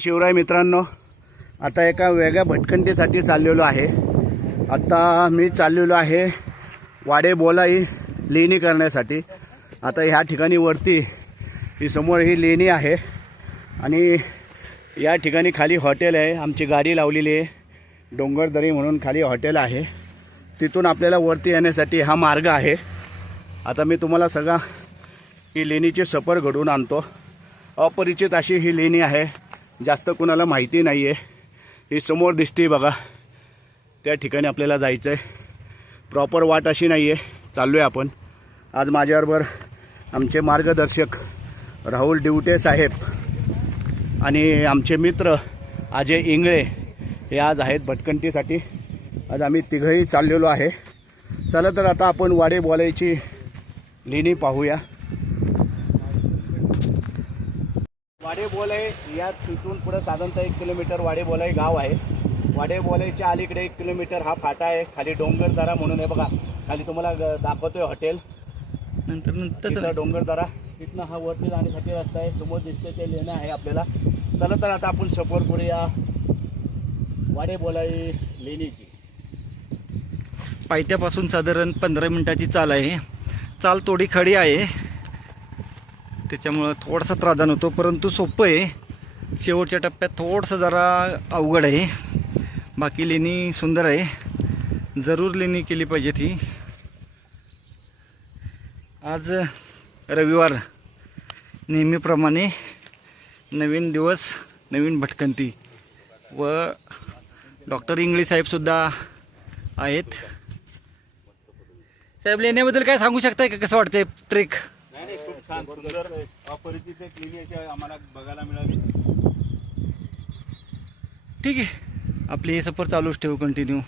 शिवराय मित्रांनो आता एका वेगळ्या भटकंतीसाठी चाललेलो आहे. आता मी चाललेलो आहे वाडे बोलाई लेणी करण्यासाठी. आता ह्या ठिकाणी वरती ही समोर ही लेणी आहे. आणि या ठिकाणी खाली हॉटेल आहे आमची गाडी लावलेली आहे. डोंगरदरी म्हणून खाली हॉटेल आहे. तिथून आपल्याला वरती येण्यासाठी हा मार्ग आहे. आता मी तुम्हाला सगळा ही लेणीची सफर घडवून आणतो. अपरिचित अशी ही लेणी आहे. जास्त कुणाला माहिती नाही आहे ही समोर दिसते बघा. त्या ठिकाणी आपल्याला जायचं आहे प्रॉपर वाट अशी नाही आहे चाललो आहे आपण. आज माझ्याबरोबर आमचे मार्गदर्शक राहुल डिवटे साहेब आणि आमचे मित्र अजय इंगळे हे आज आहेत भटकंटीसाठी आज आम्ही तिघंही चाललेलो आहे. चला तर आता आपण वाडे बोलायची लेणी पाहूया. बोलाय या तिथून पुढे साधारणतः एक किलोमीटर वाडे बोलाय गाव आहे. वाडे बोलायच्या अलीकडे एक किलोमीटर हा फाटा आहे खाली डोंगरदरा म्हणून आहे बघा. खाली तुम्हाला दाखवतोय हॉटेल. नंतर नंतर डोंगरदरा तिथनं हा वरती जाण्यासाठी रस्ता आहे. समोर दिसते ते लेणं आहे आपल्याला. चला तर आता आपण सफर करूया वाडे बोलाई लेणीची. पायथ्यापासून साधारण पंधरा मिनिटाची चाल आहे. चाल थोडी खडी आहे. त्याच्यामुळं थोडासा त्रास जाणवतो परंतु सोपं आहे. शेवटच्या टप्प्यात थोडंसं जरा अवघड आहे. बाकी लेणी सुंदर आहे. जरूर लेणी केली पाहिजे ती आज रविवार. नेहमीप्रमाणे नवीन दिवस नवीन भटकंती. व डॉक्टर इंगळे साहेबसुद्धा आहेत. साहेब लेण्याबद्दल काय सांगू शकताय का? कसं वाटतंय ट्रेक? छान सुंदर अपरिचित एक लेणी अशी आम्हाला बघायला मिळाली. ठीक आहे. आपली हे सफर चालूच ठेवू कंटिन्यू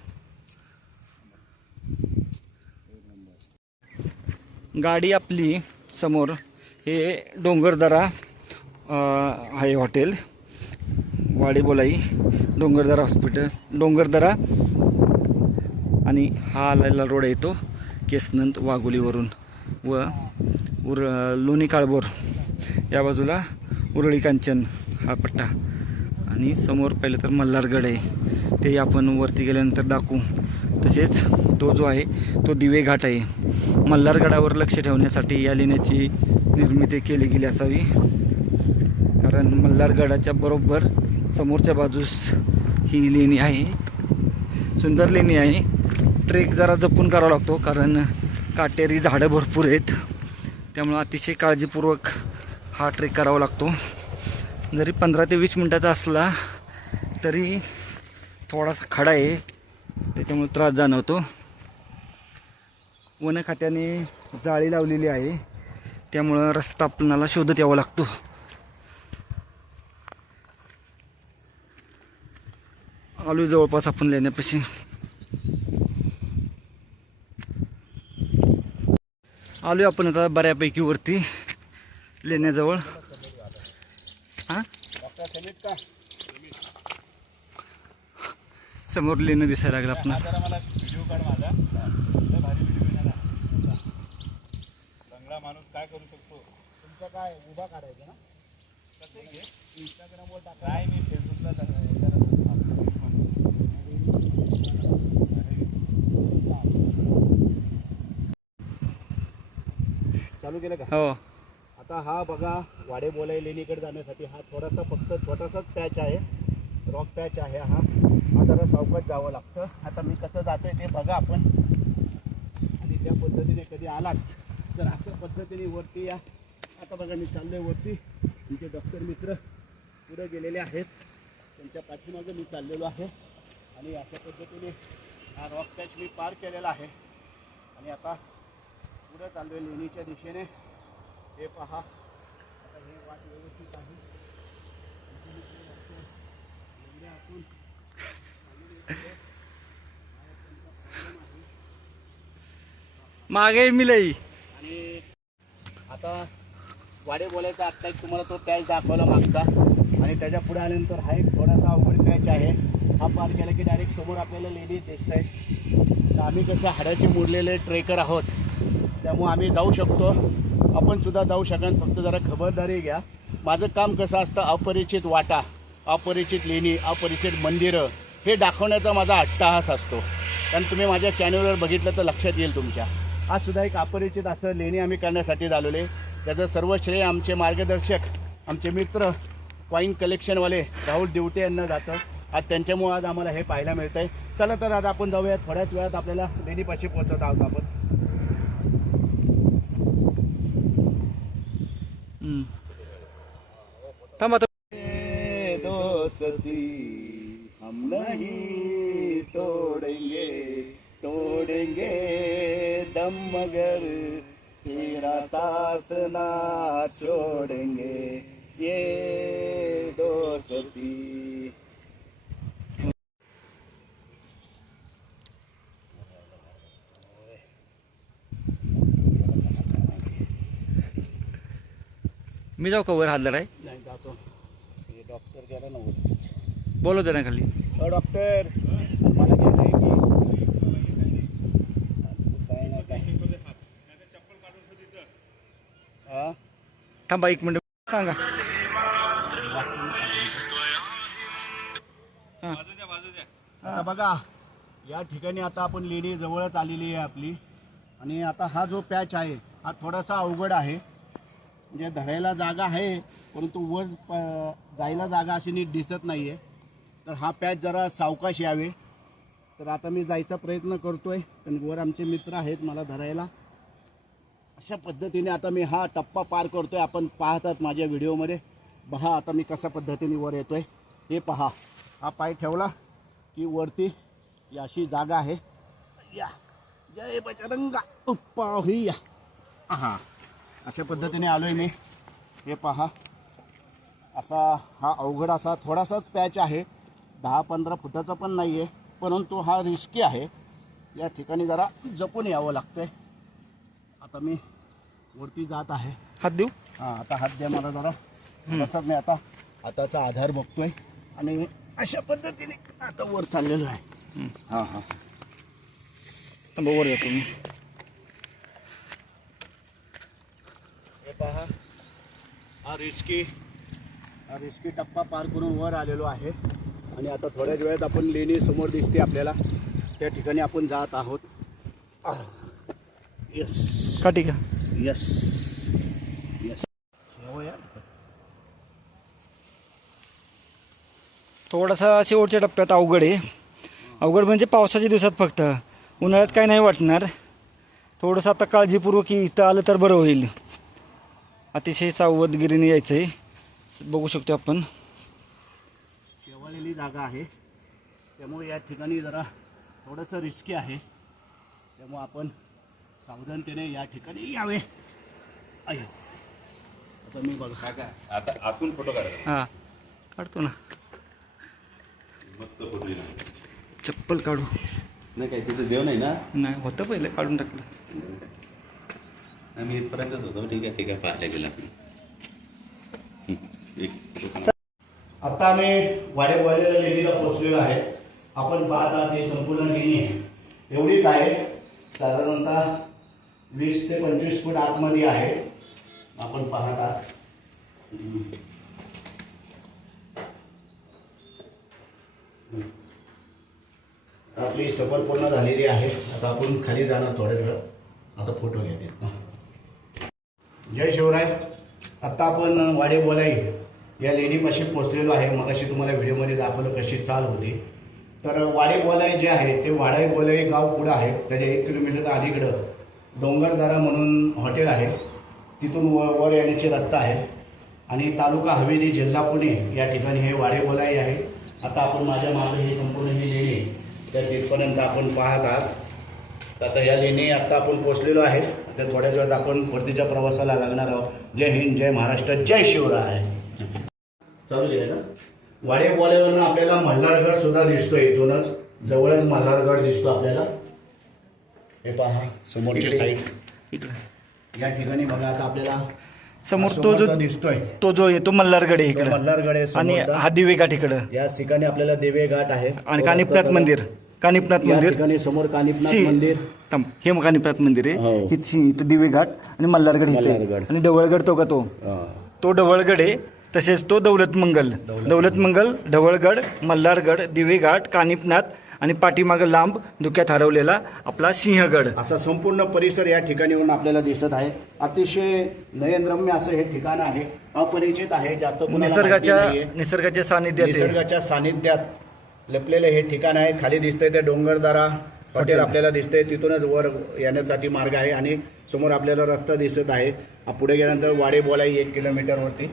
गाडी आपली समोर हे डोंगरदरा आहे हॉटेल. वाडी बोलाई डोंगरदरा हॉस्पिटल डोंगरदरा. आणि हा आलेला रोड येतो केसनंत वाघोलीवरून. व उर लोणी काळभोर या बाजूला उरळी कांचन हा पट्टा. आणि समोर पहिलं तर मल्हारगड आहे. ते आपण वरती गेल्यानंतर दाखवू. तसेच तो जो आहे तो दिवे घाट आहे. मल्हारगडावर लक्ष ठेवण्यासाठी या लेण्याची निर्मिती केली गेली असावी. कारण मल्हारगडाच्या बरोबर समोरच्या बाजूस ही लेणी आहे. सुंदर लेणी आहे. ट्रेक जरा जपून करावा लागतो कारण काटेरी झाडं भरपूर आहेत. त्यामुळं अतिशय काळजीपूर्वक हा ट्रेक करावा लागतो. जरी पंधरा ते वीस मिनटाचा असला तरी थोडासा खडा आहे. त्याच्यामुळे त्रास जाणवतो. वन खात्याने जाळी लावलेली आहे. त्यामुळं रस्ता आपल्याला शोधत यावा लागतो. आलू जवळपास आपण लेण्यापाशी. आलोय आपण आता बऱ्यापैकी वरती लेण्याजवळ. हां? समोर लेणं दिसायला लागलं आपण मला व्हिडिओ भारी माणूस काय करू शकतो तुमचं काय उभा काढायचं ना? कसं इंस्टाग्रामवर टाका. काय मी फेसबुकला टाकलं. चालू केलं का? हो. आता हा बघा वाडे बोलाई लेणीकडे जाण्यासाठी हा थोडासा फक्त छोटासाच पॅच आहे. रॉक पॅच आहे हा. हा जरा सावकाश जावं लागतं. आता मी कसं जातोय ते बघा आपण. आणि त्या पद्धतीने कधी आलात तर असं पद्धतीने वरती या. आता बघा मी चाललोय वरती. तुमचे डॉक्टर मित्र पुढे गेलेले आहेत. त्यांच्या पाठीमागं मी चाललेलो आहे. आणि अशा पद्धतीने हा रॉक पॅच मी पार केलेला आहे. आणि आता पुढे चाललोय लेणीच्या दिशेने. हे पहा. आता हे वाट व्यवस्थित आहे. आहे. मागे मिलई आणि आता वाडे बोलायचा आत्ता एक तुम्हाला तो पॅच दाखवला मागचा. आणि त्याच्या पुढे आल्यानंतर हा एक थोडासा अवघड पॅच आहे. हा पार केला की डायरेक्ट समोर आपल्याला लेडीज दिसत आहे तर आम्ही कसं हाडाचे मुरलेले ट्रेकर आहोत. त्यामुळे आम्ही जाऊ शकतो. आपण सुद्धा जाऊ शकाल फक्त जरा खबरदारी घ्या. माझं काम कसं असतं? अपरिचित वाटा अपरिचित लेणी अपरिचित मंदिरं हे दाखवण्याचा माझा अट्टाहास असतो. कारण तुम्ही माझ्या चॅनलवर बघितलं तर लक्षात येईल तुमच्या. आज सुद्धा एक अपरिचित असं लेणी आम्ही करण्यासाठी झालेलो आहे. त्याचं सर्व श्रेय आमचे मार्गदर्शक आमचे मित्र कॉईन कलेक्शनवाले राहुल दिवटे यांना जातं. आज त्यांच्यामुळे आज आम्हाला हे पाहायला मिळतं आहे चला तर आज आपण जाऊया. थोड्याच वेळात आपल्याला लेणीपाशी पोहोचत आहोत आपण. थांबा आता. दोस्ती हम नहीं तोड़ेंगे तोड़ेंगे दम मगर। तेरा साथ ना छोड़ेंगे ये दोस्ती। मी जाऊ का वर हात आहे नाही जातो. हे डॉक्टर गेला नव्हतं बोलवते ना खाली. अ, डॉक्टर मला घेता येईल की? काय नाही काय हा? थांबा एक मिनिट. सांगा. आता बघा या ठिकाणी आता आपण लेणी जवळच आलेली आहे आपली. आणि आता हा जो पॅच आहे हा थोडासा अवघड आहे. म्हणजे धरायला जागा आहे परंतु वर प- जायला जागा अशी नीट दिसत नाही आहे तर हा पॅच जरा सावकाश यावे. तर आता मी जायचा प्रयत्न करतोय पण वर आमचे मित्र आहेत मला धरायला. अशा पद्धतीने आता मी हा टप्पा पार करतो आहे आपण पाहतात माझ्या व्हिडिओमध्ये. पहा आता मी कशा पद्धतीने वर येतो आहे हे पहा. हा पाय ठेवला की वरती अशी जागा आहे. या. जय बजरंगा. या हा. अशा पद्धतीने आलोय मी. हे पहा. असा हा अवघड असा थोडासाच पॅच आहे. दहा पंधरा फुटाचा पण नाही आहे परंतु हा रिस्की आहे. या ठिकाणी जरा जपून यावं लागतंय. आता मी वरती जात आहे. हात देऊ? हा आता हात द्या मला जरा. तसाच मी आता हाताचा आधार बघतोय. आणि अशा पद्धतीने आता वर चाललेलो आहे. हा हा. वर येतो मी हे पहा. हा रिस्की हा रिस्की टप्पा पार करून वर आलेलो आहे. आणि आता थोड्याच वेळात आपण लेणी समोर दिसते आपल्याला. त्या ठिकाणी आपण जात आहोत. यस का ठीक आहे यस यस थोडासा शेवटच्या टप्प्यात अवघड आहे. अवघड म्हणजे पावसाच्या दिवसात फक्त. उन्हाळ्यात काय नाही वाटणार. थोडंसं आता काळजीपूर्वक इथं आलं तर बरं होईल. अतिशय सावधगिरीने यायचं आहे बघू शकतो आपण. शेवाळलेली जागा आहे. त्यामुळे या ठिकाणी जरा थोडंसं रिस्की आहे. त्यामुळे आपण सावधानतेने या ठिकाणी यावे. आहे आता मी बघा. काका आता आतून फोटो काढा. हां. काढतो ना. मस्त फोटो. चप्पल काढू. नाही काय तिथं देव नाही ना? नाही होतं पहिलं काढून टाकलं. आम्ही इथपर्यंतच होतो ठीक आहे ठीक आहे पाहायला गेला एक आता आम्ही वाडे बोललेल्या लेणीला पोहोचलेलो आहे. आपण पाहत आहात ही संपूर्ण लेणी एवढीच आहे. साधारणतः वीस ते पंचवीस फूट आतमध्ये आहे. आपण पाहत. आहात आपली सफर पूर्ण झालेली आहे. आता आपण खाली जाणार थोड्याच वेळ आता फोटो घ्या जय शिवराय. आत्ता आपण वाडे बोलाई या लेणीपाशी पोचलेलो आहे. मगाशी तुम्हाला व्हिडिओमध्ये दाखवलं कशी चाल होती. तर वाडे बोलाई जे आहे ते वाडे बोलाई गाव पुढं आहे. त्याच्या एक किलोमीटर अलीकडं डोंगरदारा म्हणून हॉटेल आहे. तिथून व वर येण्याचे रस्ता आहे. आणि तालुका हवेली जिल्हा पुणे या ठिकाणी हे वाडे बोलाई आहे. आता आपण माझ्या मागे ही संपूर्ण ही लेणी त्या तिथपर्यंत आपण पाहत आहात. आता या लेणी आत्ता आपण पोचलेलो आहे. आता थोड्याच वेळात आपण परतीच्या प्रवासाला लागणार आहोत. जय हिंद जय महाराष्ट्र जय शिवराय. चालू केलं ना? वाडे बोलावरनं आपल्याला मल्हारगड सुद्धा दिसतोय इथूनच. जवळच मल्हारगड दिसतो आपल्याला. हे पहा समोरची साईड इकडं. या ठिकाणी बघा आता आपल्याला समोर तो जो दिसतोय. तो जो येतो मल्हारगड इकडं. मल्हारगड आहे आणि. हा दिवे घाट इकडं. या ठिकाणी आपल्याला देवे घाट आहे आणि कानिपनाथ मंदिर कानिपनाथ या मंदिर. ठिकाणी समोर कानिपनाथ सी- मंदिर. थांब हे मग कानिपनाथ मंदिर आहे. हो. इथं इथं दिवे घाट आणि मल्हारगड इथे. मल्हारगड. आणि ढवळगड तो का तो? हा. तो ढवळगड आहे. तसेच तो दौलतमंगल दौलतमंगल ढवळगड मल्हारगड दिवेघाट कानिपनाथ आणि पाठीमागं लांब धुक्यात हरवलेला आपला सिंहगड. असा संपूर्ण परिसर या ठिकाणीवरून आपल्याला दिसत आहे. अतिशय नयनरम्य असं हे ठिकाण आहे. अपरिचित आहे. जास्त कोणाला निसर्गाच्या नाहीये. निसर्गाच्या सानिध्यात आहे. निसर्गाच्या सानिध्यात. लपलेले हे ठिकाण आहे. खाली दिसतंय ते डोंगरदरा हॉटेल. आपल्याला दिसतंय. तिथूनच वर येण्यासाठी मार्ग आहे आणि समोर आपल्याला रस्ता दिसत आहे. आ, पुढे गेल्यानंतर वाडे बोलाई एक किलोमीटरवरती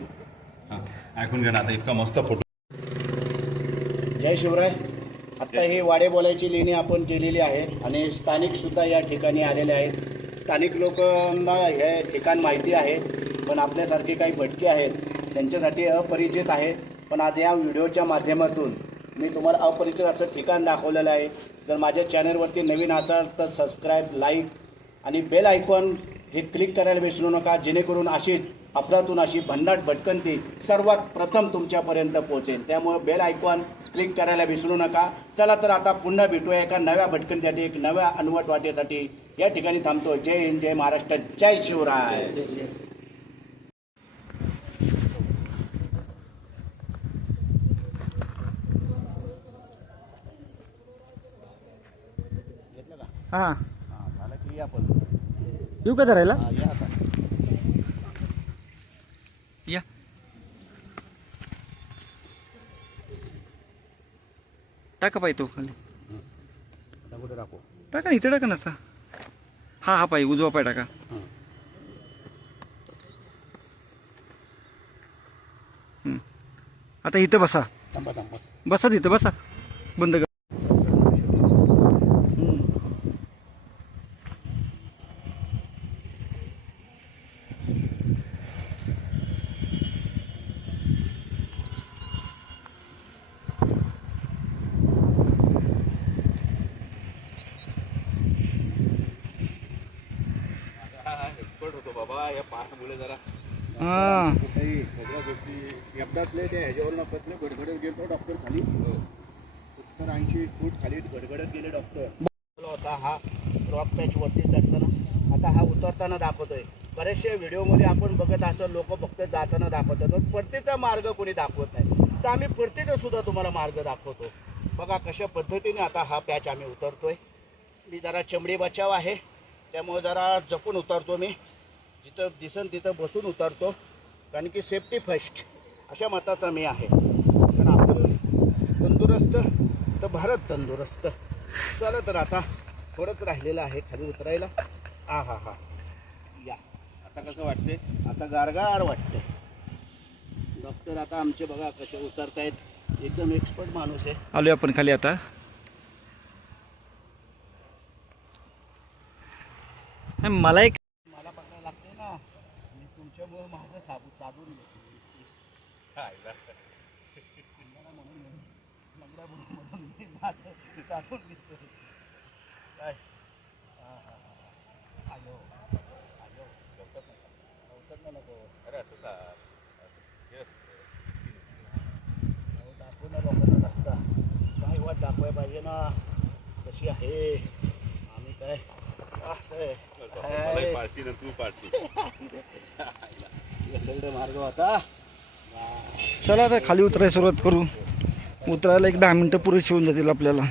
हा, ऐकून घ्या ना आता इतका मस्त फोटो. जय शिवराय. आत्ता ही वाडे बोलायची लेणी आपण केलेली आहे आणि स्थानिक सुद्धा या ठिकाणी आलेले आहेत. स्थानिक लोकांना हे ठिकाण माहिती आहे पण आपल्यासारखे काही भटके आहेत त्यांच्यासाठी अपरिचित आहे पण आज या व्हिडिओच्या माध्यमातून मी तुम्हाला अपरिचित असं ठिकाण दाखवलेलं आहे. जर माझ्या चॅनलवरती नवीन असाल तर सबस्क्राईब लाईक आणि बेल आयकॉन हे क्लिक करायला विसरू नका. जेणेकरून अशीच अफरातून अशी भन्नाट भटकंती सर्वात प्रथम तुमच्यापर्यंत पोहोचेल. त्यामुळे बेल आयकॉन क्लिक करायला विसरू नका. चला तर आता पुन्हा भेटूया एका नव्या भटकंतीसाठी एक नव्या अनवट वाटेसाठी. या ठिकाणी थांबतो. जय हिंद जय महाराष्ट्र जय शिवराय. हा. झालं की आपण येऊ का धरायला? या आता. या. टाका पाय तो खाली. आता कुठे राखू टाका ना इथे टाका ना असा हा हा पाय उजवा पाय टाका. हम्म. आता इथं बसा. थांबा थांबा. बसा तिथं बसा. बंद कर हम्म. एक्सपर्ट होतो बाबा या पाण्यामुळे जरा हा कुठेही सगळ्या गोष्टी एकदाचले ते ह्याच्यावरून पतले गडगडत गेलो डॉक्टर खाली सत्तर ऐंशी फूट खाली गडगडत गेले डॉक्टर होता हा रॉक पॅच वरती चढताना. आता हा उतरताना दाखवतोय. बरेचसे व्हिडिओमध्ये आपण बघत असं लोक फक्त जाताना दाखवतात. पण परतीचा मार्ग कोणी दाखवत नाही. तर आम्ही परतीचा सुद्धा तुम्हाला मार्ग दाखवतो. बघा कशा पद्धतीने आता हा पॅच आम्ही उतरतोय. मी जरा चमडी बचाव आहे. त्यामुळे जरा जपून उतरतो मी. जिथं दिसन तिथं बसून उतरतो. कारण की सेफ्टी फर्स्ट अशा मताचा मी आहे. कारण आपण तंदुरुस्त तर भारत तंदुरुस्त. चला तर आता थोडंच राहिलेलं आहे खाली उतरायला. हा हा हा. या. आता कसं वाटते आता गारगार वाटते डॉक्टर आता आमचे बघा कसे उतरतायत. एकदम एक्सपर्ट माणूस आहे. आलोय आपण खाली आता. मला एक मला बघायला लागते ना मी तुमच्यामुळे माझं साबू साधून घेतो लंगड्या म्हणून मी माझं साधून घेतो काय आयो आयो गवतात नका. गवतात ना नको अरे असं का असं हे असतं. अहो, दाखवू ना लोकांना रस्ता काय वाट दाखवाय पाहिजे ना कशी आहे आम्ही काय असं ना तू पाडशी सगळे मार्ग आता चला तर खाली उतराय सुरुवात करू उतरायला एक दहा मिनटं पुरेशी होऊन जातील आपल्याला.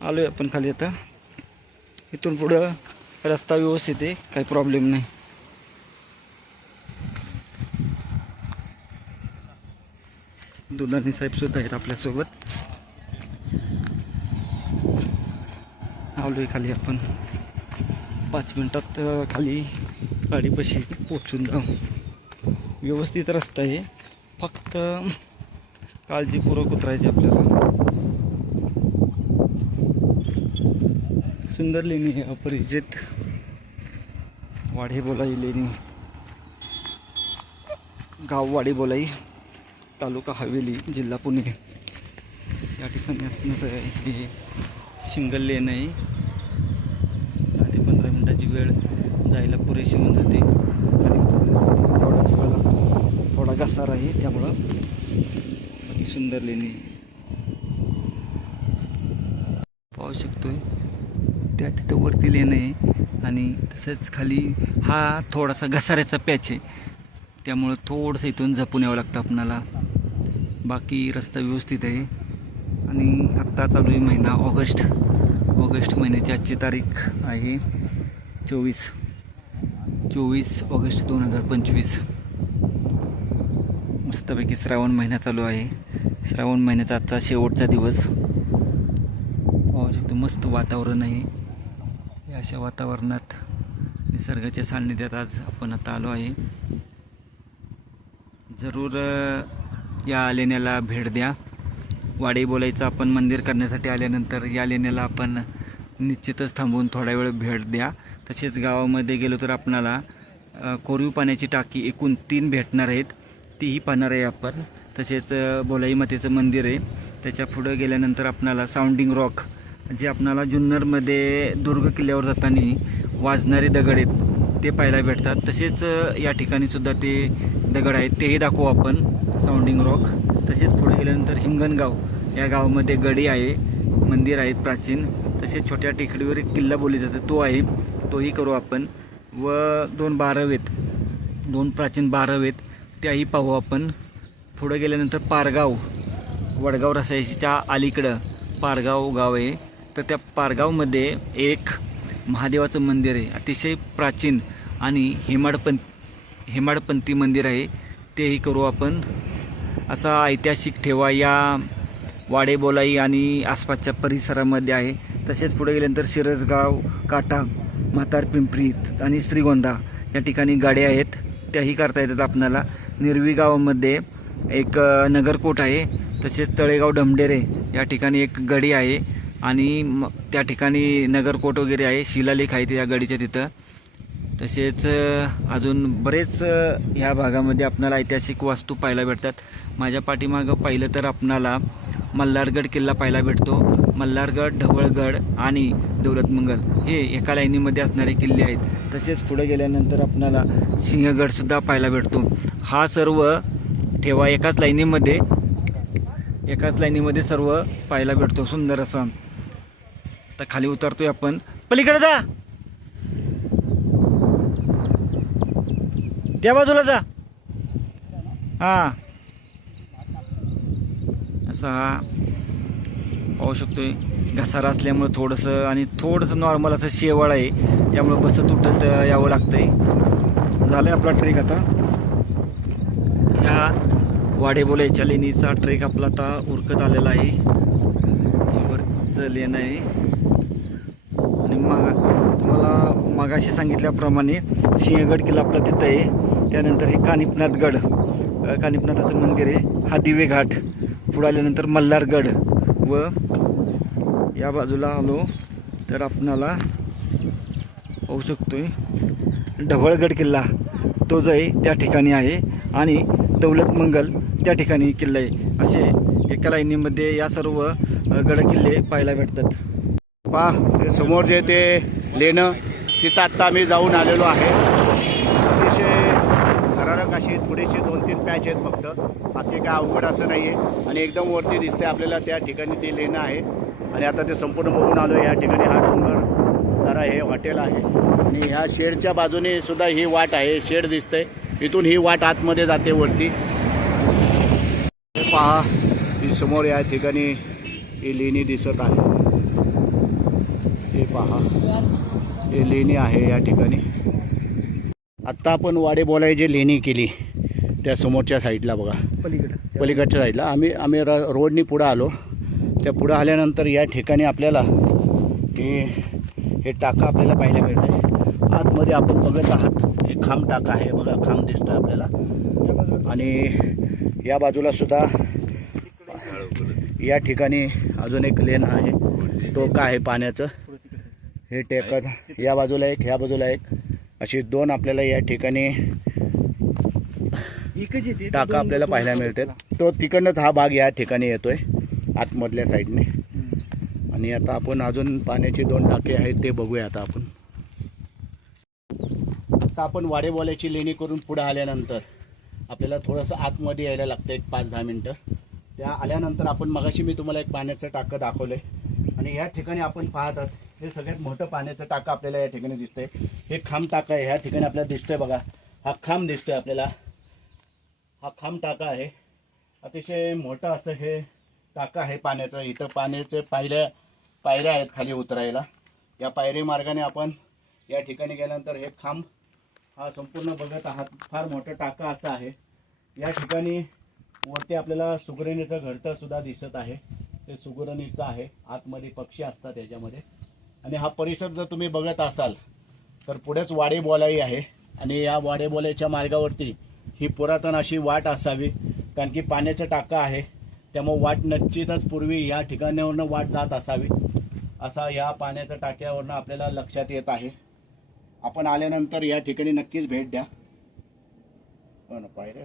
आलो आहे आपण खाली आता. इथून पुढं रस्ता व्यवस्थित आहे काही प्रॉब्लेम नाही. दुधानी साहेब सुद्धा आहेत आपल्यासोबत. आलो आहे खाली आपण. पाच मिनटात खाली गाडीपाशी पोचून जाऊ. व्यवस्थित रस्ता आहे. फक्त काळजीपूर्वक उतरायचे आपल्याला. सुंदर लेणी आहे अपरिचित. वाढे बोलाई लेणी. गाव वाडी बोलाई तालुका हवेली जिल्हा पुणे. या ठिकाणी असणार आहे सिंगल लेन आहे. दहा ते पंधरा मिनिटाची वेळ जायला पुरेशी होऊन जाते खाली उतरण्यासाठी तेवढाच वेळ पसार आहे त्यामुळं अति सुंदर लेणी पाहू शकतोय. त्या तिथं वरती लेणं आहे आणि तसंच खाली हा थोडासा घसाऱ्याचा पॅच आहे. त्यामुळं थोडंसं इथून जपून यावं लागतं आपणाला. बाकी रस्ता व्यवस्थित आहे. आणि आत्ता चालू आहे महिना ऑगस्ट. ऑगस्ट महिन्याची आजची तारीख आहे. चोवीस. चोवीस ऑगस्ट दोन हजार पंचवीस. मस्तपैकी श्रावण महिना चालू आहे. श्रावण महिन्याचा आजचा शेवटचा दिवस. पाहू शकतो मस्त वातावरण आहे. या अशा वातावरणात निसर्गाच्या सान्निध्यात आज आपण आता आलो आहे. जरूर या लेण्याला भेट द्या. वाडे बोलायचं आपण मंदिर करण्यासाठी आल्यानंतर या लेण्याला आपण निश्चितच थांबून थोडा वेळ भेट द्या. तसेच गावामध्ये गेलो तर आपणाला कोरीव पाण्याची टाकी एकूण तीन भेटणार आहेत. तीही पाहणार आहे आपण. तसेच बोलाई मातेचं मंदिर आहे. त्याच्या पुढं गेल्यानंतर आपणाला साऊंडिंग रॉक जे आपणाला जुन्नरमध्ये दुर्ग किल्ल्यावर जाताना वाजणारे दगड आहेत ते पाहायला भेटतात. तसेच या ठिकाणी सुद्धा ते दगड आहेत तेही दाखवू आपण. साऊंडिंग रॉक तसेच पुढे गेल्यानंतर हिंगणगाव या गावामध्ये गडी आहे मंदिर आहेत प्राचीन. तसेच छोट्या टेकडीवर एक किल्ला बोलली जातो तो आहे. तोही करू आपण. व दोन बारवेत दोन प्राचीन बारवेत त्याही पाहू आपण. पुढं गेल्यानंतर पारगाव वडगाव रसायशीच्या अलीकडं पारगाव गाव आहे. तर त्या पारगावमध्ये एक महादेवाचं मंदिर आहे. अतिशय प्राचीन आणि हेमाडपं हेमाडपंथी मंदिर आहे. तेही करू आपण. असा ऐतिहासिक ठेवा या वाडेबोलाई आणि आसपासच्या परिसरामध्ये आहे. तसेच पुढे गेल्यानंतर शिरसगाव काटा म्हातार पिंपरी आणि श्रीगोंदा या ठिकाणी गाड्या आहेत. त्याही करता येतात आपणाला. निर्वी गावामध्ये एक नगरकोट आहे. तसेच तळेगाव डमडेरे या ठिकाणी एक गडी आहे आणि म- त्या ठिकाणी नगरकोट वगैरे आहे. शिलालेख आहे त्या गडीच्या तिथं. तसेच अजून बरेच ह्या भागामध्ये आपणाला ऐतिहासिक वास्तू पाहायला भेटतात. माझ्या पाठीमागं पाहिलं तर आपणाला मल्हारगड किल्ला पाहायला भेटतो. मल्हारगड ढवळगड आणि दौलतमंगल हे एका लाईनीमध्ये असणारे किल्ले आहेत. तसेच पुढे गेल्यानंतर आपणाला सिंहगडसुद्धा पाहायला भेटतो. हा सर्व ठेवा एकाच लाईनीमध्ये. एकाच लाईनीमध्ये सर्व पाहायला भेटतो. सुंदर असा. तर खाली उतरतोय आपण. पलीकडे जा. त्या बाजूला जा. हा. असा हा पाहू शकतोय. घसारा असल्यामुळं थोडंसं आणि थोडंसं नॉर्मल असं शेवाळ आहे. त्यामुळं बस तुटत यावं लागतंय. झालं आपला ट्रेक आता. ह्या वाडेबोलाच्या लेणीचा ट्रेक आपला आता उरकत आलेला आहे. वरचं लेण आहे. आणि मग तुम्हाला मगाशी सांगितल्याप्रमाणे सिंहगड किल्ला आपला तिथं आहे. त्यानंतर हे कानिपनाथगड. कानिपनाथाचं मंदिर आहे. हा दिवे घाट. पुढे आल्यानंतर मल्हारगड. व या बाजूला आलो तर आपणाला पाहू शकतोय ढवळगड किल्ला. तो जय त्या ठिकाणी आहे आणि दौलत मंगल त्या ठिकाणी किल्ला आहे. असे एका लाईनीमध्ये या सर्व गडकिल्ले पाहायला भेटतात. पहा समोर जे ते लेणं तिथं आत्ता आम्ही जाऊन आलेलो आहे. अतिशय थरारक अशी थोडीशी दोन तीन पॅच आहेत फक्त. बाकी काय अवघड असं नाही आहे आणि एकदम वरती दिसते आपल्याला त्या ठिकाणी ते लेणं आहे. आणि आता ते संपूर्ण बघून आलो या ठिकाणी हा डोंगर जरा हे हॉटेल आहे. आणि ह्या शेडच्या बाजूने सुद्धा ही वाट आहे. शेड दिसतंय. इथून ही वाट आतमध्ये जाते वरती. हे पहा ही समोर या ठिकाणी ही लेणी दिसत आहे. हे पहा हे लेणी आहे या ठिकाणी. आत्ता आपण वाडे बोलाय जे लेणी केली त्या समोरच्या साईडला बघा. पलीकडे. पलीकडच्या साईडला. आम्ही आम्ही र रोडनी पुढं आलो. त्या पुढं आल्यानंतर या ठिकाणी आपल्याला हे हे टाका आपल्याला पाहायला मिळते आतमध्ये आपण बघत आहात हे खांब टाका आहे बघा खांब दिसतं आपल्याला. आणि या बाजूला सुद्धा या ठिकाणी अजून एक लेन आहे टोका आहे पाण्याचं. हे टेकत या बाजूला एक ह्या बाजूला एक. अशी दोन आपल्याला या ठिकाणी टाका आपल्याला पाहायला मिळते तो तिकडनंच हा भाग या ठिकाणी येतोय आतमधल्या साईडने. आणि आता आपण अजून पाण्याचे दोन टाके आहेत ते बघूया आता आपण. फक्त आपण वाडेवाल्याची लेणी करून पुढे आल्यानंतर आपल्याला थोडंसं आतमध्ये यायला लागतं एक पाच दहा मिनटं. त्या आल्यानंतर आपण मगाशी मी तुम्हाला एक पाण्याचं टाकं दाखवलंय. आणि या ठिकाणी आपण पाहतात हे सगळ्यात मोठं पाण्याचं टाकं आपल्याला या ठिकाणी दिसतंय. हे खांब टाकं आहे ह्या ठिकाणी आपल्याला दिसतंय बघा. हा खांब दिसतोय आपल्याला. हा खांब टाका आहे. अतिशय मोठं असं हे टाकं आहे पाण्याचं. इथं पाण्याचे पायऱ्या पायऱ्या आहेत खाली उतरायला. या पायरी मार्गाने आपण या ठिकाणी गेल्यानंतर हे खांब हा संपूर्ण बघत आहात. फार मोठा टाका असा आहे. या ठिकाणी वरती आपल्याला सुगरणीचं घरटं सुद्धा दिसत आहे. ते सुगरणीचं आहे. आतमध्ये पक्षी असतात याच्यामध्ये. आणि हा परिसर जर तुम्ही बघत असाल तर पुढेच वाडेबोलाई आहे. आणि या वाडेबोलाईच्या मार्गावरती ही पुरातन अशी वाट असावी. कारण की पाण्याचा टाका आहे. त्यामुळे वाट नक्कीतच पूर्वी या ठिकाणावरनं वाट जात असावी. असा या पाण्याच्या टाक्यावरनं आपल्याला लक्षात येत आहे. आपण आल्यानंतर या ठिकाणी नक्कीच भेट द्या. हो ना पायऱ्या